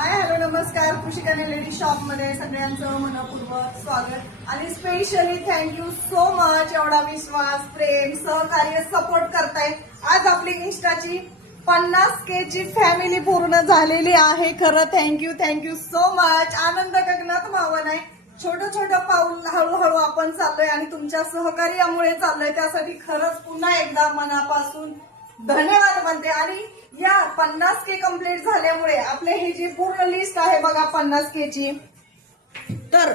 Hi hello नमस्कार. कृषी कन्या लेडी शॉप मध्ये सगळ्यांचं मनपूर्वक स्वागत आणि स्पेशली थँक्यू सो मच. एवढा विश्वास, प्रेम, सहकार्य, सपोर्ट करताय. आज आपली इंस्टाची 50K ची फॅमिली पूर्ण झालेली आहे. खरं थँक्यू सो मच. आनंद गगनात मावत आहे. छोटं छोटं पाऊल हळूहळू आपण चाललोय आणि तुमच्या सहकार्यामुळे चाललोय. त्यासाठी खरंच पुन्हा एकदा मनापासून धन्यवाद म्हणते. आणि या 50K कंप्लीट झाल्यामुळे आपले ही जी पूर्ण लिस्ट आहे बघा 50K ची, तर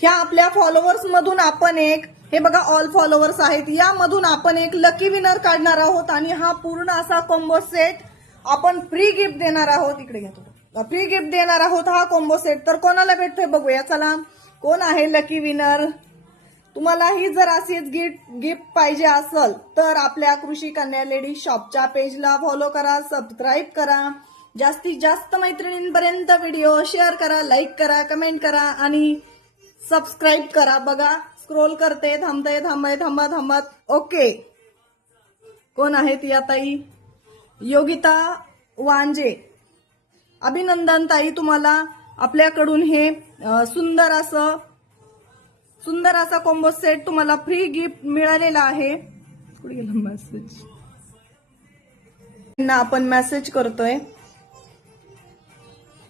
ह्या आपल्या फॉलोअर्स मधून आपण एक, हे बघा ऑल फॉलोअर्स आहेत, यामधून आपण एक लकी विनर काढणार आहोत आणि हा पूर्ण असा कॉम्बो सेट आपण फ्री गिफ्ट देणार आहोत. इकडे घेतो, फ्री गिफ्ट देणार आहोत हा कॉम्बो सेट. तर कोणाला भेटतोय बघूया. चला, कोण आहे लकी विनर? तुम्हालाही जर असेच गिफ्ट पाहिजे असेल तर आपल्या कृषी कन्या लेडी शॉपच्या पेजला फॉलो करा, सबस्क्राईब करा, जास्तीत जास्त मैत्रिणींपर्यंत व्हिडिओ शेअर करा, लाईक करा, कमेंट करा आणि सबस्क्राईब करा. बघा स्क्रोल करते, थांबत. ओके, कोण आहेत या ताई? योगिता वांजे. अभिनंदन ताई, तुम्हाला आपल्याकडून हे सुंदर असा कॉम्बो सेट तुम्हाला फ्री गिफ्ट मिळालेला आहे. कुठे गेला मेसेज? आपण मेसेज करतोय.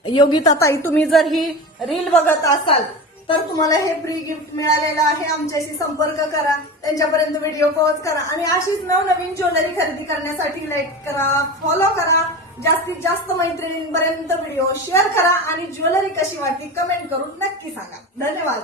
योगिता ताई, तुम्ही जर ही रील बघत असाल तर तुम्हाला हे फ्री गिफ्ट मिळालेलं आहे. आमच्याशी संपर्क करा, त्यांच्यापर्यंत व्हिडिओ पोस्ट करा आणि अशीच नवनवीन ज्वेलरी खरेदी करण्यासाठी लाईक करा, फॉलो करा, जास्तीत जास्त मैत्रिणींपर्यंत व्हिडिओ शेअर करा आणि ज्वेलरी कशी वाटली कमेंट करून नक्की सांगा. धन्यवाद.